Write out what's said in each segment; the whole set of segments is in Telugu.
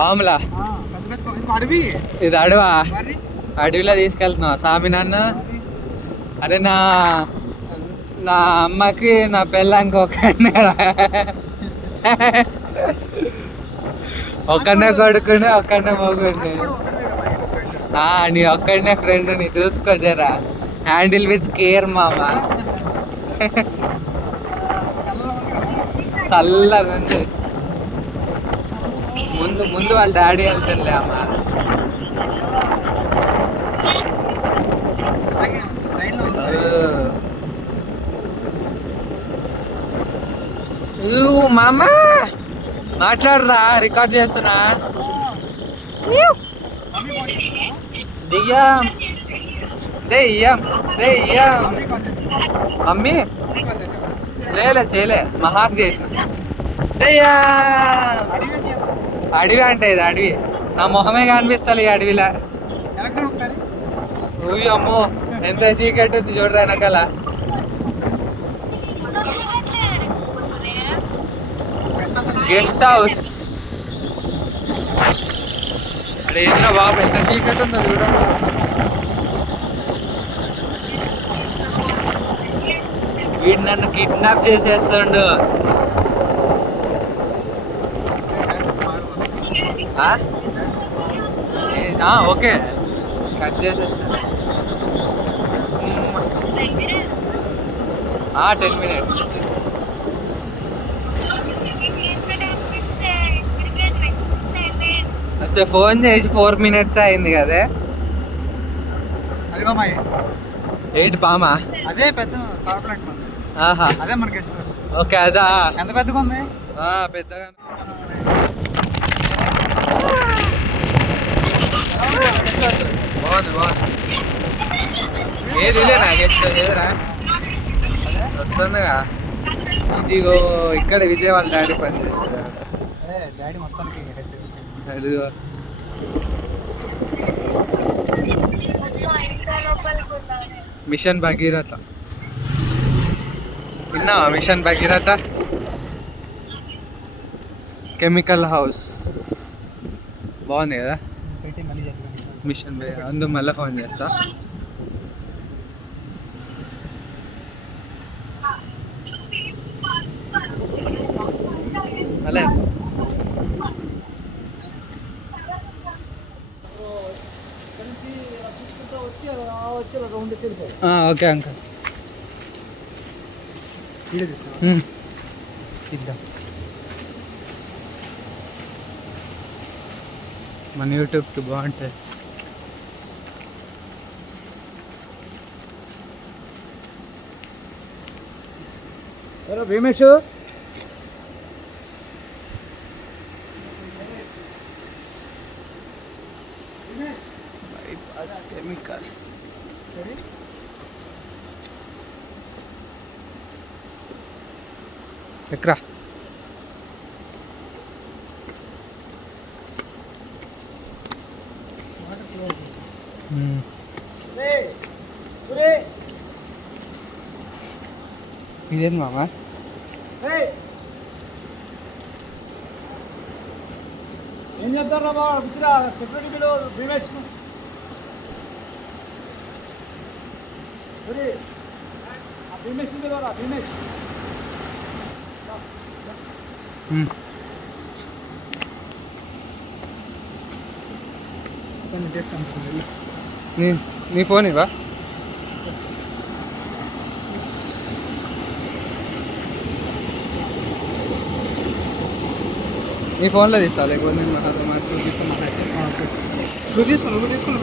పాములా? ఇది అడవా? అడవిలో తీసుకెళ్తున్నావా స్వామి నన్ను? అరే నా నా అమ్మకి నా పెళ్ళానికి ఒక్కడనే కొడుకుని ఒక్కడనే మొగుడిని. నీ ఒక్కడనే ఫ్రెండ్ ని చూసుకో జరా. హ్యాండిల్ విత్ కేర్ మామ. చల్లగా ఉంది. ముందు ముందు వాళ్ళ డాడీ వెళ్తుందిలే అమ్మ. మామ మాట్లాడరా, రికార్డ్ చేస్తున్నా. దియ్యం మమ్మీ లేలే చేయలే, మహాక్ చేసిన. దయ్యా అడవి అంటే ఇది అడవి. నా మొహమే కనిపిస్తాను ఈ అడవిలా. అమ్మో ఎంత చీకటి ఉంది చూడరా వెనకాల. గెస్ట్ హౌస్ అడే ఎదురా బాబు, ఎంత చీకటి ఉందో చూడమ్మా. వీడు నన్ను కిడ్నాప్ చేసేస్తుండు. ఓకే కట్ చేసేస్తాను. 10 minutes. అసలు ఫోన్ చేసి 4 minutes అయింది కదా. ఏంటి పామా? అదే పెద్ద అదే మనకి. ఓకే అదా? ఎంత పెద్దగా ఉంది? పెద్దగా. బాగుంది ఏది లేనా నెక్స్ట్ ఏదిరా వస్తుందిగా. ఇదిగో ఇక్కడ విజయ్ వాళ్ళ డాడీ పని చేస్తారు. అదిగో మిషన్ భగీరథ. విన్నావా మిషన్ భగీరథ? కెమికల్ హౌస్ బాగుంది కదా. మిషన్ అందు మళ్ళీ ఫోన్ చేస్తా. మళ్ళీ ఓకే అంకల్. మన యూట్యూబ్కి బాగుంటుంది. భీమేష్ కెమికల్ ఎక్కరా? ఇదేంటి మామ? ఏం చేద్దాం రా సెక్యూరిటీ బిలో భీమేష్ భీమేష్ బిలోరా. భీమేష్ నీ ఫోన్ ఇవా? నీ ఫోన్లో తీస్తా, లేకపోతే నేను చూపిస్తాను. నువ్వు తీసుకున్నా.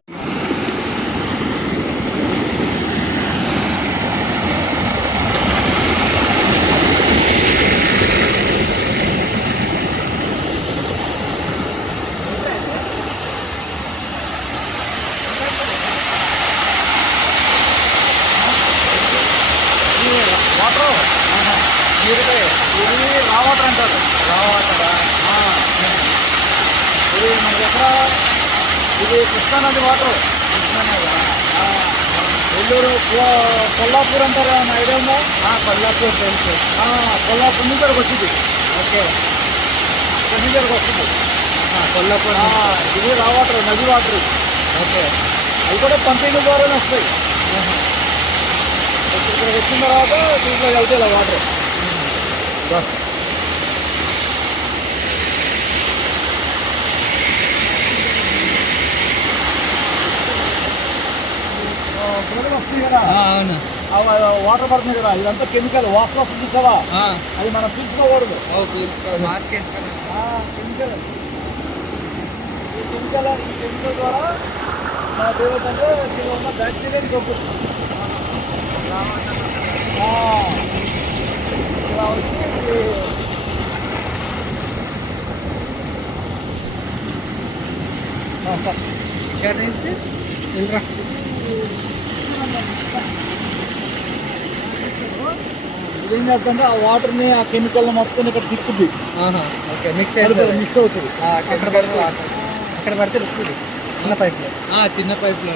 రావాటర్ అంటారు. రావాటరా? ఇది మనకి ఎక్కడ? ఇది కృష్ణానది వాటర్. నెల్లూరు కొల్లాపూర్ అంటారు, ఏమన్నా ఐడియా ఉందా? కొల్లాపూర్ తెలుసు. కొల్లాపూర్ నుంచి ఇక్కడికి వచ్చింది. ఓకే ఇక్కడ నుంచి ఇక్కడికి వస్తుంది. కొల్లాపూర్ ఇది రా వాటర్, నది వాటర్. ఓకే. అవి కూడా పంపింగ్ ద్వారానే వస్తాయి. ఇక్కడ వచ్చిన తర్వాత దీంట్లో వెళ్తే ఇలా వాటర్. వస్తాయి కదా, అవును. వాటర్ పడుతుంది కదా, ఇదంతా కెమికల్ వాసన వస్తుంది చూసావా, అది మనం పీల్చుకోకూడదు. కెమికల్ ఈ కెమికల్ ద్వారా మనకు ఏమవుతుందంటే దీనిలో ఉన్న బ్యాక్టీరియాని చంపుతుంది. ఇలా వచ్చి ఇక్కడ నుంచి ఇదేం చేస్తుంటే ఆ వాటర్ని ఆ కెమికల్ మొత్తం ఇక్కడ తిప్పుద్ది. ఓకే, మిక్స్ అవుతుంది. అక్కడ పడితే వస్తుంది చిన్న పైప్లో. చిన్న పైప్లో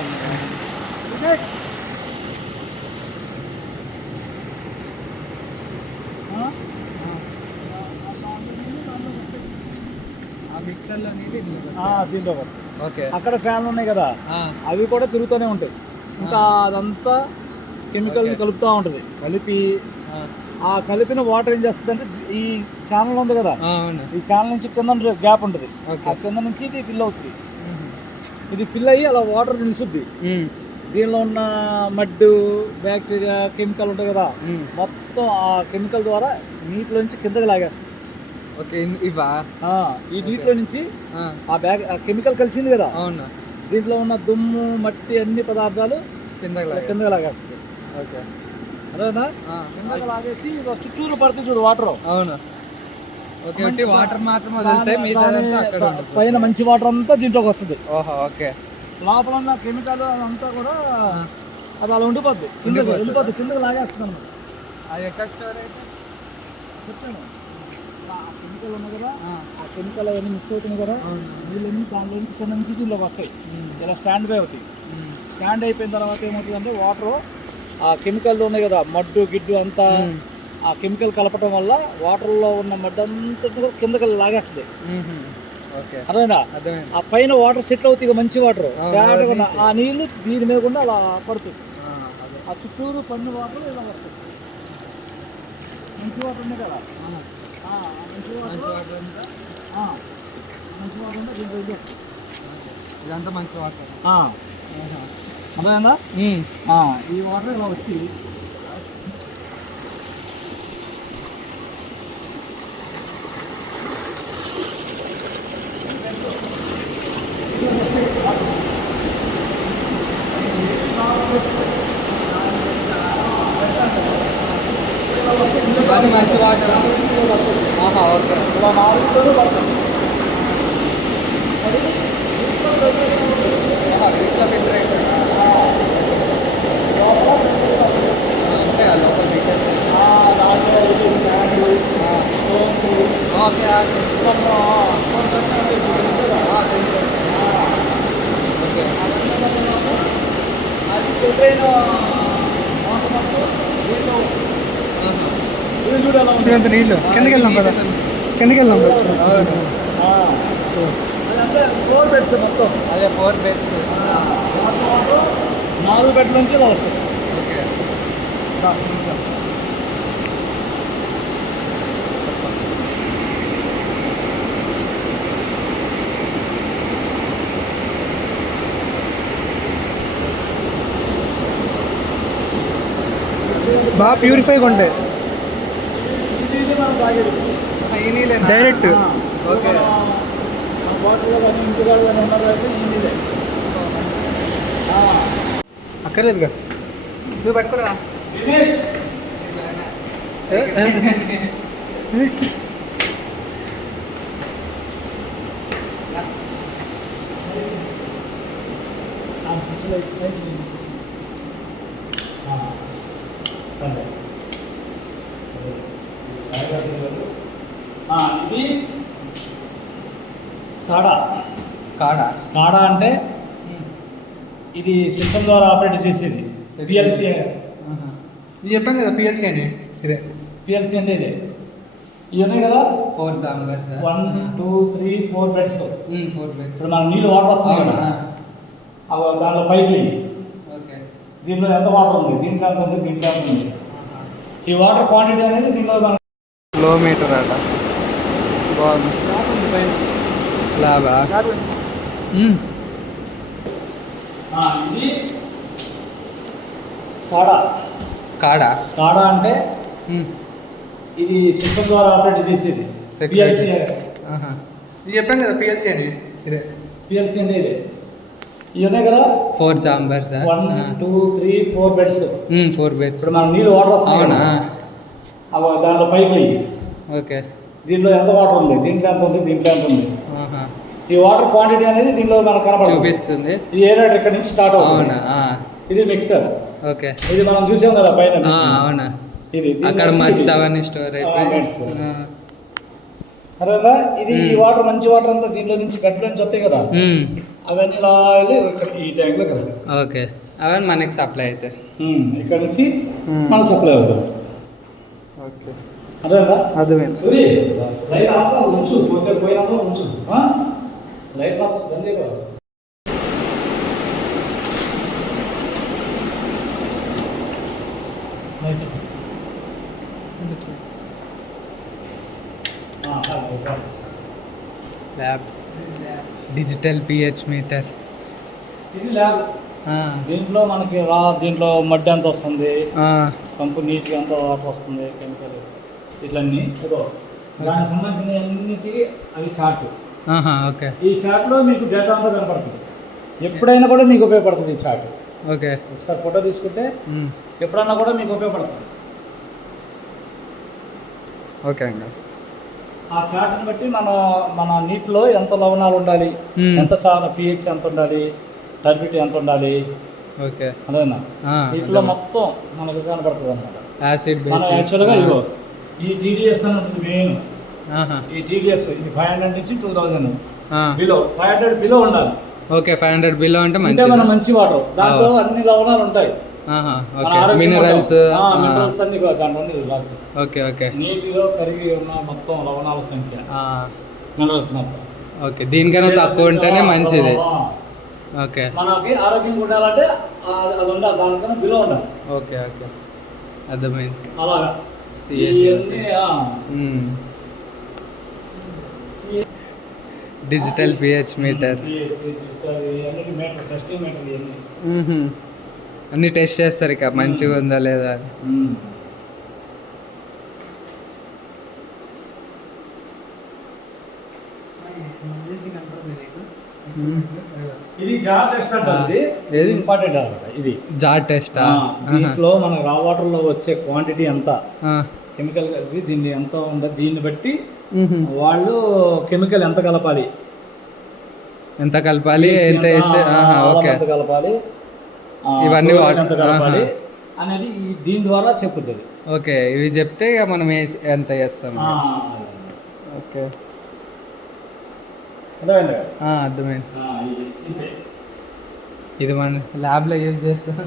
మిక్సర్లో దీంట్లో ఓకే. అక్కడ ఫ్యాన్లు ఉన్నాయి కదా, అవి కూడా తిరుగుతూనే ఉంటాయి. ఇంకా అదంతా కెమికల్ని కలుపుతూ ఉంటుంది. కలిపి ఆ కలిపిన వాటర్ ఏం చేస్తుంది అంటే ఈ ఛానల్ ఉంది కదా, ఈ ఛానల్ నుంచి కింద గ్యాప్ ఉంటుంది, ఆ కింద నుంచి ఇది ఫిల్ అవుతుంది. ఇది ఫిల్ అయ్యి అలా వాటర్ నిలుస్తుంది. దీనిలో ఉన్న మడ్డు, బ్యాక్టీరియా, కెమికల్ ఉంటాయి కదా, మొత్తం ఆ కెమికల్ ద్వారా నీటిలోంచి కిందకి లాగేస్తుంది. ఈ నీటిలో నుంచి ఆ కెమికల్ కలిసింది కదా, దీంట్లో ఉన్న దుమ్ము, మట్టి, అన్ని పదార్థాలు కిందకి లాగేస్తుంది. ఓకే, అదేనా? కిందకి లాగేసి చుట్టూరు పడుతుంది చూడు వాటర్. అవును. ఓకే, వాటర్ మాత్రం పైన మంచి వాటర్ అంతా దీంట్లోకి వస్తుంది. ఓకే. లోపల ఉన్న కెమికల్ అంతా కూడా అది అలా ఉండిపోద్ది, వెళ్ళిపోద్ది, కిందకి లాగేస్తుంది. అది ఎక్కడ స్టోర్ అయితే చెప్తాను. ఆ కెమికల్ ఉన్నాయి కదా, ఆ కెమికల్ అవన్నీ మిక్స్ అవుతున్నాయి కదా, నీళ్ళన్నీ దాంట్లో నుంచి కింద నుంచి దీనిలోకి వస్తాయి. ఇలా స్టాండ్ బై అవుతాయి. స్టాండ్ అయిపోయిన తర్వాత ఏమవుతుందంటే వాటర్ ఆ కెమికల్ ఉన్నాయి కదా, మడ్డు గిడ్డు అంతా ఆ కెమికల్ కలపటం వల్ల వాటర్లో ఉన్న మడ్డు అంతా కిందకి లాగేస్తుంది. అర్థమైందా? ఆ పైన వాటర్ సెటిల్ అవుతాయి, మంచి వాటర్. ఆ నీళ్లు దీని మీద కూడా అలా పడుతుంది. ఆ చుట్టూరు పన్ను వాటర్ ఇలా వస్తుంది. మంచి వాటర్ ఉన్నాయి కదా, మంచి వాటర్ ఉంటే దీంట్లో ఇదంతా మంచి వాటర్. అర్థమైందా? ఈ వాటర్ ఇలా వచ్చి అది మంచి వాటర్. ఓకే. ఇలా 4 రోజులు పడుతుంది. ఇట్లా ఫిల్టర్ అవుతుంది అంతే కదా లోపల ఫిల్టర్. ఓకే. అది ఫిల్టర్ అయిన నీళ్ళు కిందకి వెళ్ళాం కదా, కిందకి వెళ్ళాం కదా. అదంటే 4 బెడ్స్ మొత్తం. అదే 4 బెడ్స్. 4 బెడ్ల నుంచి ఇలా వస్తుంది. ఓకే. బాగా ప్యూరిఫైగా ఉంటాయి డైరెక్ట్. ఓకే. వాటర్లో కానీ ఇంటికాడు కానీ ఉన్నారు అయితే ఈ నీళ్ళే. అక్కర్లేదుగా, నువ్వు పట్టుకురా. ఇది స్కాడా. స్కాడా. స్కాడా అంటే ఇది సిస్టమ్ ద్వారా ఆపరేట్ చేసేది. పిఎల్సి ఇది చెప్పాం కదా పిఎల్సి అని. ఇదే పిఎల్సి అంటే ఇదే. ఇవి ఉన్నాయి కదా 4 సాంబార్ సార్. 1 2 3 4 బెడ్స్. 4 బెడ్స్. ఇప్పుడు మన నీళ్ళు వాటర్ వస్తుంది కదా అవి దాంట్లో పైపులు. ఓకే. దీంట్లో ఎంత వాటర్ ఉంది, దీంట్లో ఎంత ఉంది, దీంట్లో ఎంత ఉంది. ఈ వాటర్ క్వాంటిటీ అనేది దీంట్లో మన కిలోమీటర్ అట. బాగుంది. లాభా. ఇది స్కాడా. స్కాడా. స్కాడా అంటే ఇది సిస్టమ్ ద్వారా ఆపరేట్ చేసేది. పిఎల్సి ఇది చెప్పాను కదా పిఎల్సి అని. ఇదే పిఎల్సి అంటే ఇదే. ఇవి ఉన్నాయి కదా 4 సాంబార్ సార్. 1 2 3 4 బెడ్స్. 4 బెడ్స్. ఇప్పుడు మన నీళ్ళు వాటర్ వస్తుంది. అవునా. అవి దాంట్లో పైపులు ఇవి. ఓకే. దీంట్లో ఎంత వాటర్ ఉంది, దీంట్లో ఎంత ఉంది, దీంట్లో ఎంత ఉంది. ఈ వాటర్ క్వాంటిటీ అనేది దీంట్లో మనకు కనపడుతుంది, చూపిస్తుంది. ఈ ఏరియా ఇక్కడ నుంచి స్టార్ట్ అవుతుంది. ఇది మిక్సర్. ఓకే. ఇది మనం చూసాం కదా పైన. అవునా. ఇది అక్కడ మట్స్ అవన్నీ స్టోర్ అయిపోయి. అదేదా ఇది ఈ వాటర్ మంచి వాటర్ అంతా దీంట్లో నుంచి గట్ల నుంచి వస్తాయి కదా, అవన్నీ ఇలా వెళ్ళి ఇక్కడ ఈ ట్యాంక్లో కలుగుతాయి. ఓకే. అవన్నీ మనకి సప్లై అవుతాయి. ఇక్కడ నుంచి మనకు సప్లై అవుతుంది. ఓకే. అదేదా అర్థమైంది. లైట్ ఆపా ఉంచు, పోతే పోయినాక ఉంచు. లైట్ ఆఫ్ బంద్ చేయకూడదు. Lab digital pH metre. ఇది ల్యాబ్. దీంట్లో మనకి దీంట్లో మడ్డి ఎంత వస్తుంది, సంపు నీటికి ఎంత వాటర్ వస్తుంది, కెమికల్ ఇట్లన్నీ దానికి సంబంధించిన అన్నిటికీ అవి చార్ట్. ఓకే. ఈ చార్ట్లో మీకు డేటా అంతా కనపడుతుంది. ఎప్పుడైనా కూడా మీకు ఉపయోగపడుతుంది ఈ చార్ట్. ఓకే. ఒకసారి ఫోటో తీసుకుంటే ఎప్పుడన్నా కూడా మీకు ఉపయోగపడుతుంది. ఓకే అండి. ఆ చార్ట్ని బట్టి మన నీటిలో ఎంత లవణాలు ఉండాలి, ఎంత పిహెచ్ ఎంత ఉండాలి, టర్బిటీ ఎంత ఉండాలి. ఓకే. అదేనా నీటిలో మొత్తం మనకు కనపడుతుంది అనమాట. యాసిడ్ మనం యాక్చువల్గా ఇదిగో ఈ టీడీఎస్ అన్నది మెయిన్. ఈ టీడీఎస్ ఇది 500 నుంచి 2000 బిలో, 500 బిలో ఉండాలి. ఓకే. 500 బిలో అంటే మన మంచి వాటర్. దాంట్లో అన్ని లవణాలు ఉంటాయి, మినరల్స్ అన్ని దాంట్లో రాసి. ఓకే. ఓకే. నీటిలో కరిగి ఉన్న మొత్తం లవణాల సంఖ్య, మినరల్స్ మొత్తం. ఓకే. దీనికన్నా తక్కువ ఉంటేనే మంచిది. ఓకే. మనకి ఆరోగ్యంగా ఉండాలంటే అది ఉండాలి, దానికన్నా బిలో ఉండాలి. ఓకే. ఓకే. అర్థమైంది. అలాగా డిజిటల్ పిహెచ్ మీటర్. అన్ని టెస్ట్ చేస్తారు ఇక మంచిగా ఉందా లేదా అని. ఇది జార్ టెస్ట్ అంటే ఇంపార్టెంట్ అనమాట. ఇది జార్ టెస్ట్. దీంట్లో మనకు రా వాటర్ లో వచ్చే క్వాంటిటీ ఎంత, కెమికల్ కలిపి దీన్ని ఎంత ఉండదు, దీన్ని బట్టి వాళ్ళు కెమికల్ ఎంత కలపాలి, ఎంత వేస్తే ఎంత కలపాలి, ఇవన్నీ ఎంత కలపాలి అనేది దీని ద్వారా చెప్పుతుంది. ఓకే. ఇవి చెప్తే ఇక మనం ఎంత చేస్తాం. ఓకే. అర్థమైంది. ఇది మన ల్యాబ్లో యూజ్ చేస్తాం.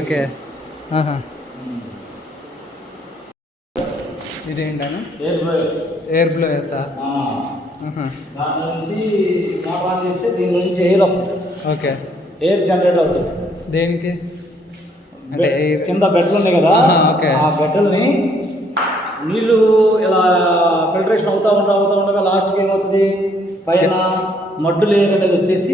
ఓకే. ఇదేంటన్నా ఎయిర్ బ్లోయర్సా? దీని నుంచి ఎయిర్ వస్తుంది. ఓకే. ఎయిర్ జనరేట్ అవుతుంది. దేనికి అంటే కింద బెడ్లు ఉన్నాయి కదా, ఓకే. ఆ బెడ్లని నీళ్ళు ఇలా ఫిల్టరేషన్ అవుతా ఉండగా లాస్ట్కి ఏమవుతుంది, పైన మడ్డు లేయర్ అనేది వచ్చేసి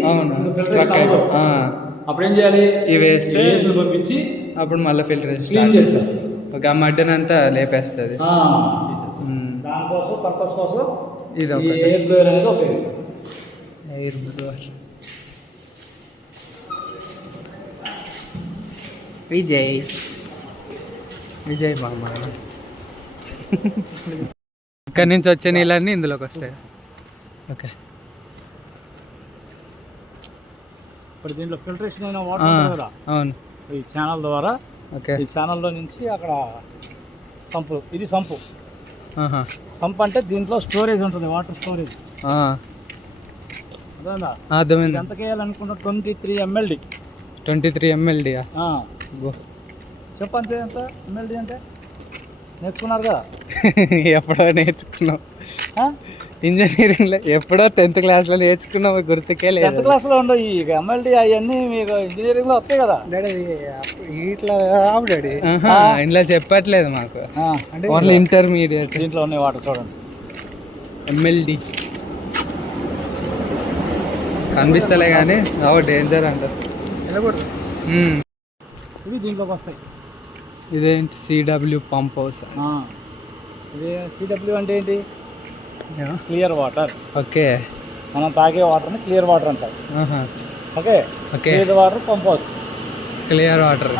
అప్పుడు ఏం చేయాలి, ఇవి వేస్తే పంపించి అప్పుడు మళ్ళీ ఫిల్టరేషన్ క్లీన్ చేస్తారు. ఓకే. ఆ మడ్డనంతా లేపేస్తుంది. దానికోసం పర్పస్ కోసం ఇది ఎయిర్ బ్లోయర్ అనేది ఉపయోగిస్తారు. Air blower. విజయ్ బామ్మ. ఇక్కడి నుంచి వచ్చే నీళ్ళన్నీ ఇందులోకి వస్తాయి. ఓకే. ఇప్పుడు దీంట్లో ఫిల్టరేషన్ అయిన వాటర్ కదా, అవును, ఈ ఛానల్ ద్వారా. ఓకే. ఈ ఛానల్లో నుంచి అక్కడ సంపు, ఇది సంపు. సంప్ అంటే దీంట్లో స్టోరేజ్ ఉంటుంది, వాటర్ స్టోరేజ్. అర్థమైంది. ఎంత వేయాలనుకున్నా 23 mld. 23 mld. చెప్పంతే ఎంత ఎంఎల్డి అంటే నేర్చుకున్నారు కదా ఎప్పుడో నేర్చుకున్నాం ఇంజనీరింగ్లో, ఎప్పుడో 10th క్లాస్లో నేర్చుకున్నాం, గుర్తుకే లేదు. 10th క్లాస్లో ఉండవు ఈ ఎంఎల్డి అవన్నీ మీకు ఇంజనీరింగ్లో వస్తాయి కదా. ఇట్లా రావు డాడీ. ఇంట్లో చెప్పట్లేదు మాకు, అంటే ఓన్లీ ఇంటర్మీడియట్. దీంట్లో ఉన్నాయి వాటర్ చూడండి. ఎంఎల్డి కనిపిస్తలే కానీ డేంజర్ అంటారు. ఇవి దీంట్లోకి వస్తాయి. ఇదేంటి సిడబ్ల్యూ పంప్ హౌస్? ఇది సిడబ్ల్యూ అంటే ఏంటి? Clear water. ఓకే, మనం తాగే వాటర్ని క్లియర్ వాటర్ అంటారు. Okay, okay, clear water pump house. Clear water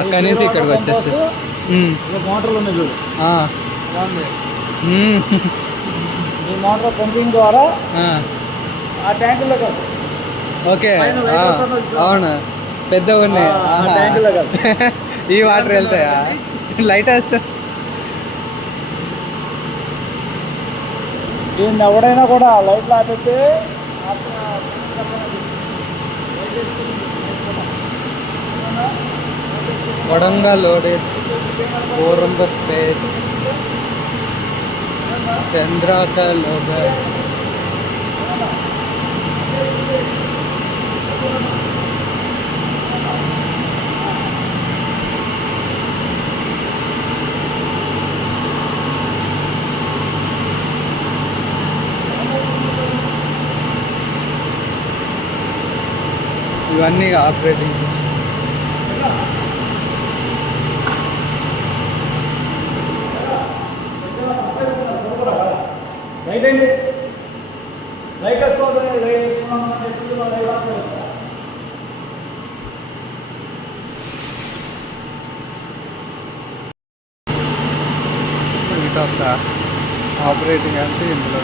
అక్కడి నుంచి ఇక్కడికి వచ్చేస్తుంది. మోటార్లు ఉన్నాయి చూడు, ఈ మోటార్ పంపింగ్ ద్వారా ఆ ట్యాంకుల్లో కాదు. ఓకే, అవును, పెద్దగా ఉన్నాయి. ట్యాంకుల్లో కాదు. ఈ వాటర్ వెళ్తాయా? లైట్ వేస్తా. దీన్ని ఎవడైనా కూడా లైట్లు ఆపితే వడంగా లోడెడ్ ఓరంబ స్పేస్ చంద్రాక లోగర్. ఇవన్నీ ఆపరేటింగ్ సిస్టమ్. లైట్ ఏంటి? లైట్ వేసుకోవాలి. ఆపరేటింగ్ అంటే ఇందులో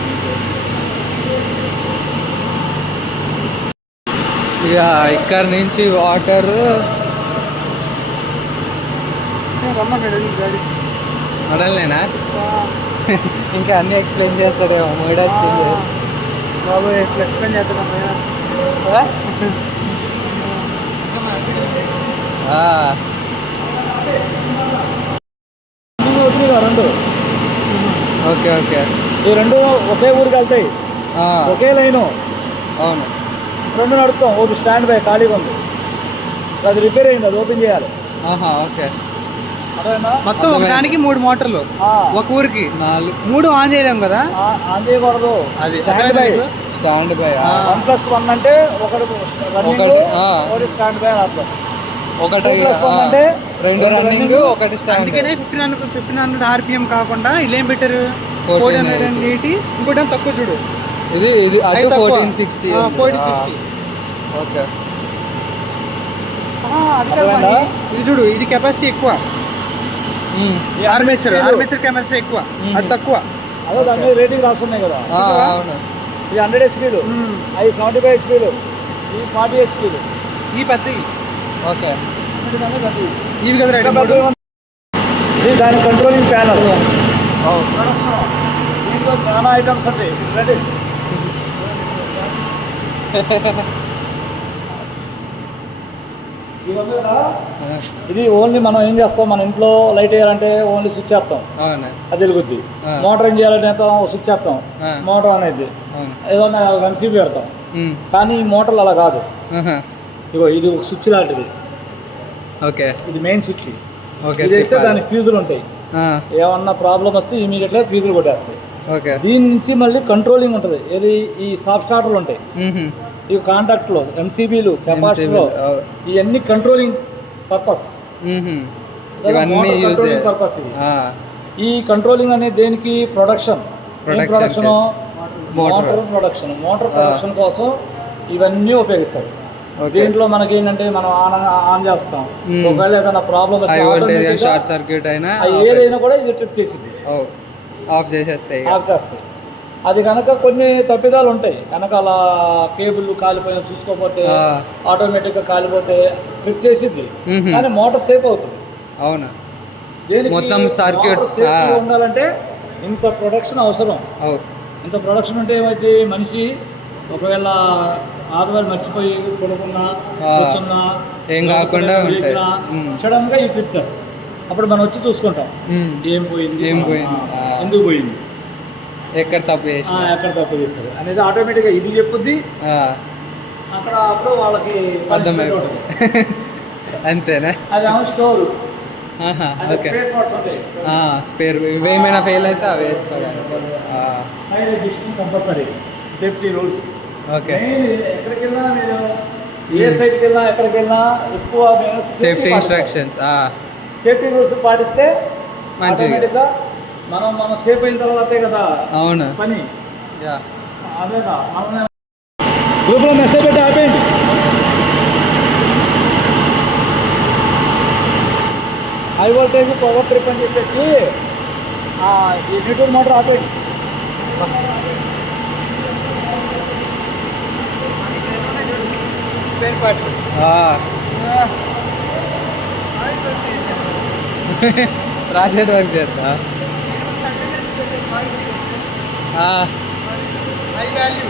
ఇక ఇక్కడ నుంచి వాటర్ అడలేనా? ఇంకా అన్నీ ఎక్స్ప్లెయిన్ చేస్తాడేమో, మూడొచ్చింది బాబు ఎట్లా ఎక్స్ప్లెయిన్ చేస్తున్నాం. రెండు. ఓకే, ఓకే, ఈ రెండు ఒకే ఊరికి వెళ్తాయి, ఒకే లైను. అవును, రెండు నడుపుతాం. ఒక స్టాండ్ బై ఖాళీగా ఉంది, అది రిపేర్ అయింది, అది ఓపెన్ చేయాలి. ఓకే. మొత్తం దానికి 3 మోటార్లు, ఒక ఊరికి 4. 3 ఆన్ చేయలేం కదా, ఆన్ చేయకూడదు. అది స్టాండ్ బై. స్టాండ్ బై 1+1 అంటే ఒకటి స్టాండ్ బై అర్థం. ఒకటి అంటే 2 రన్నింగ్, ఒకటి స్టాండ్. అందుకనే 1500 RPM కాకుండా ఇలా ఏం పెట్టారు 1480. ఇంకోటి తక్కువ చూడు, ఇది అటు 1460. 1460. ఓకే, అది కాదు, ఇది చూడు, ఇది కెపాసిటీ ఎక్కువ. ఆర్మేచర్ కెపాసిటీ ఎక్కువ, అది తక్కువ. అదే దాని మీద రేటింగ్ రాస్తున్నాయి కదా. అవును, ఇది 100 HP, అది 75 HP, ఇది 40 HP, ఈ పెద్దవి. ఓకే, ఇవి కదా రైట్. ఇది దాని కంట్రోలింగ్ ప్యానల్. దీంట్లో చాలా ఐటమ్స్ ఉంటాయి. రెడీ. ఇది ఓన్లీ మనం ఏం చేస్తాం, మన ఇంట్లో లైట్ వేయాలంటే ఓన్లీ స్విచ్ చేస్తాం, అది వెలుగుద్ది. మోటార్ ఏం చేయాలంటే స్విచ్ చేస్తాం, మోటార్ అనేది ఏదన్నా ఎంసీబీ పెడతాం. కానీ ఈ మోటార్లు అలా కాదు. ఇగో ఇది ఒక స్విచ్ లాంటిది. ఓకే, ఇది మెయిన్ స్విచ్. ఓకే, ఇది వేస్తే దానికి ఫ్యూజులు ఉంటాయి. ఏమన్నా ప్రాబ్లం వస్తే ఇమీడియట్గా ఫ్యూజులు కొట్టేస్తాయి. ఓకే, దీని నుంచి మళ్ళీ కంట్రోలింగ్ ఉంటుంది. ఏది ఈ సాఫ్ట్ స్టార్టర్లు ఉంటాయి, ఈ కాంటాక్ట్లో ఎంసీబీలు, కెపాసిటీలో, ఇవన్నీ కంట్రోలింగ్ పర్పస్. ఇవన్నీ కంట్రోలింగ్ పర్పస్. ఈ కంట్రోలింగ్ అనేది దేనికి? ప్రొడక్షన్. మోటార్ ప్రొడక్షన్ కోసం ఇవన్నీ ఉపయోగిస్తారు. దీంట్లో మనకి ఏంటంటే మనం ఆన్ చేస్తాం, ఒకవేళ ఏదైనా ప్రాబ్లం షార్ట్ సర్క్యూట్ అయినా ఏదైనా కూడా ఇది ట్రిప్ చేసింది, ఆఫ్ చేసేస్తాయి. అది కనుక కొన్ని తప్పిదాలు ఉంటాయి. వెనకాల కేబుల్ కాలిపోయిన చూసుకోకపోతే, ఆటోమేటిక్గా కాలిపోతే ట్రిప్ చేసిద్ది, కానీ మోటార్ సేఫ్ అవుతుంది. అవునా? మొత్తం సర్క్యూట్ ఉండాలంటే ఇంత ప్రొడక్షన్ అవసరం. ఇంత ప్రొడక్షన్ ఉంటే ఏమైతే మనిషి ఒకవేళ ఆదివారం మర్చిపోయి పడుకున్నా, కూర్చున్నా, ఏం కాకుండా సడన్ గా ఈ ట్రిప్ చేస్తారు. అప్పుడు మనం వచ్చి చూసుకుంటాం ఏం పోయింది, ఎందుకు పోయింది, ఎక్కడ తప్పు చేసి ఎక్కడ తప్పు చేస్తారు అనేది ఆటోమేటిక్గా ఇది చెప్పుద్ది. అక్కడ అప్పుడు వాళ్ళకి అర్థమైపోతుంది. అంతేనా? అది స్టోర్. ఓకే, స్పేర్ ఇవేమైనా ఫెయిల్ అయితే అవి వేసుకోవాలి. Compulsory safety rules. ఓకే, ఎక్కడికి వెళ్ళినా మీరు ఏ సైట్కి వెళ్ళినా ఎక్కడికి వెళ్ళినా ఎక్కువ సేఫ్టీ ఇన్స్ట్రక్షన్స్, సేఫ్టీ రూల్స్ పాటిస్తే మంచిగా మనం సేఫ్ అయిన తర్వాతే కదా అవును పని. అదేదా గ్రూప్లో మెసేజ్ పెట్టి ఆపేయండి. హై వోల్టేజ్ పవర్ ట్రిప్ అని చెప్పేసి ఈ న్యూట్రల్ మోటార్ ఆపేయండి. రాసేట్ వర్క్ చేస్తా. హై వాల్యూ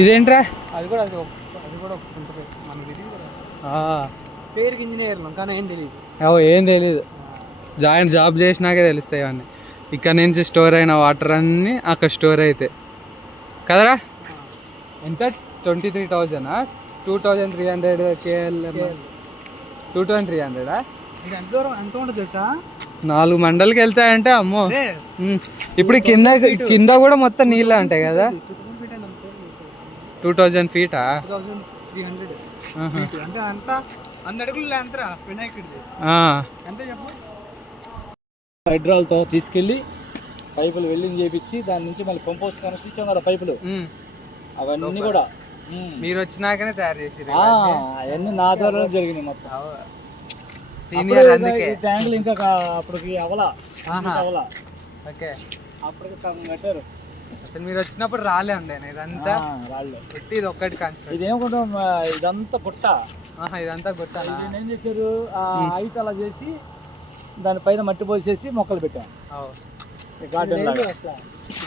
ఇదేంట్రా? అది కూడా ఉంటుంది మనకి తెలియదు కదా, పేరుకి ఇంజనీర్లు కానీ ఏం తెలియదు. ఏం తెలీదు, జాబ్ చేసినాకే తెలుస్తాయి అవన్నీ. ఇక్కడ నుంచి స్టోర్ అయిన వాటర్ అన్నీ అక్కడ స్టోర్ అయితే కదరా. ఎంత 23,000 2,300 KLM 2,300 ఇది ఎంత దూరం ఎంత ఉంటుంది తెలుసా? 4 మండలకి వెళ్తాయంటే అమ్మో. ఇప్పుడు కింద కూడా మొత్తం నీళ్ళే ఉంటాయి కదా. 2,000 feet 2,300 అంటే అంత 100 అడుగులు ఎంతరా వినాయకుడిది ఎంత చెప్పు. హైడ్రాల్తో తీసుకెళ్ళి పైపులు వెల్డింగ్ చేయించి దాని నుంచి మళ్ళీ పంప్ హౌస్ కనెక్షన్ ఇచ్చాం కదా పైపులు, అవన్నీ కూడా మీరు వచ్చినాకనే తయారు చేసి అవన్నీ నా ద్వారా జరిగినాయి మొత్తం. సీనియర్ అందుకే ట్యాంకులు ఇంకా అప్పటికి అవలా. ఓకే, అప్పటికి సగం కట్టారు. అసలు మీరు వచ్చినప్పుడు రాలే ఉండే ఇదంతా రాళ్ళు. ఇది ఒక్కటి కన్స్ట్రక్షన్. ఇదేమనుకుంటా ఇదంతా గుట్ట. ఇదంతా గుట్ట. ఏం చేశారు, హైట్ అలా చేసి దానిపైన మట్టి పోసేసి మొక్కలు పెట్టాం.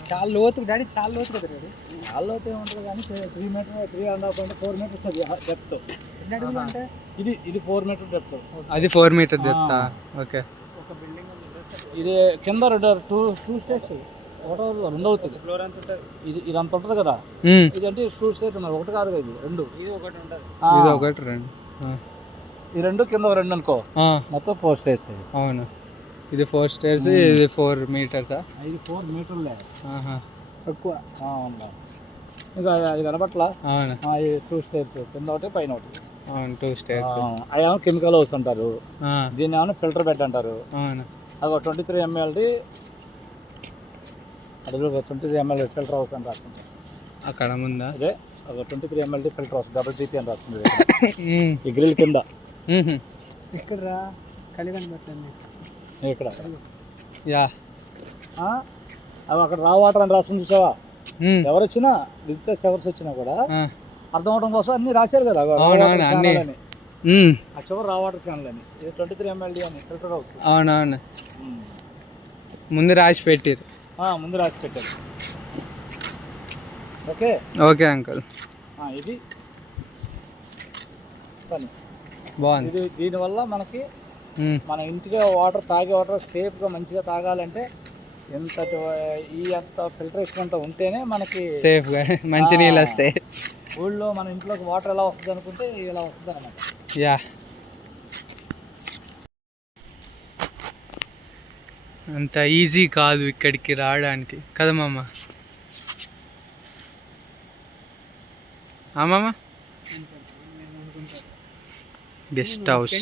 చాలా లోతు డాడీ, చాలా లోతు కదా డాడీ. చాలా లోతు ఏముంటుంది కానీ 3 meter 3.5 4 meters అది డెప్త్. అంటే ఇది 4 meter డెప్త్. అది 4 meter డెప్త్. ఓకే, ఒక బిల్డింగ్ ఇది కింద 2 స్టేర్స్, రెండు అవుతుంది. ఫ్లోర్ ఎంత ఉంటుంది? ఇది అంత ఉంటుంది కదా. ఇది అంటే 2 స్టేర్స్ ఉన్నాయి, ఒకటి కాదు కదా, ఇది 2. ఇది ఒకటి ఉంటుంది, ఇది ఒకటి 2. ఈ 2 కింద 2 అనుకో, మొత్తం 4 స్టేర్స్. అవును, ఇది 4 stairs, ఇది 4 meters. ఇది 4 meterలే తక్కువ. ఇంకా అది కనబట్లా. అవును, 2 స్టేర్స్ కింద ఒకటి పైన ఒకటి. అవును, 2 stairs. అవేమో కెమికల్ హౌస్ అంటారు, దీన్ని ఏమో ఫిల్టర్ బెడ్ అంటారు. అవును, అది 23 ml అది 23 ml ఫిల్టర్ హౌస్ అని రాస్తుంది అక్కడ ముందా. అదే 23 ml ఫిల్టర్ హౌస్ WCP అని రాస్తుంది ఈ గ్రిల్ కింద. ఇక్కడ కలిగని బట్టండి ఇక్కడ యా అవి అక్కడ రా వాటర్ అని రాస్తుంది చూసావా. ఎవరు వచ్చినా విజిటర్స్ ఎవరు వచ్చినా కూడా అర్థం అవడం కోసం అన్ని రాశారు కదా అన్ని. ఆ చివరి రా వాటర్ ఛానల్ అని, ఇది 23 ml అని ఫిల్టర్ హౌస్. అవునవును, ముందు రాసి పెట్టారు. ముందు రాసి పెట్టారు. ఓకే ఓకే అంకుల్, ఇది పని బాగుంది. ఇది దీనివల్ల మనకి మన ఇంటికి వాటర్ తాగే వాటర్ సేఫ్గా మంచిగా తాగాలంటే ఎంత ఫిల్టరేషన్ అంతా ఉంటేనే మనకి సేఫ్గా మంచి నీళ్ళు వస్తాయి. ఊళ్ళో మన ఇంట్లోకి వాటర్ ఎలా వస్తుంది అనుకుంటే ఇలా వస్తుంది అన్నమాట. యా, అంత ఈజీ కాదు ఇక్కడికి రావడానికి కదా మామ. మామ guest house,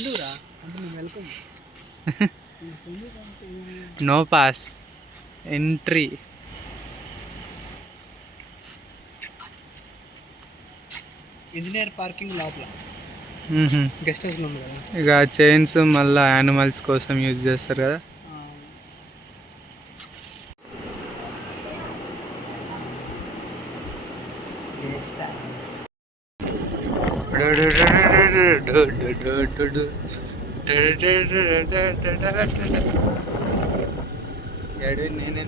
no pass entry. Engineer parking లోపల గెస్ట్ హౌస్ ఉంది కదా. ఇక చైన్స్ మళ్ళీ యానిమల్స్ కోసం యూజ్ చేస్తారు కదా. నేనే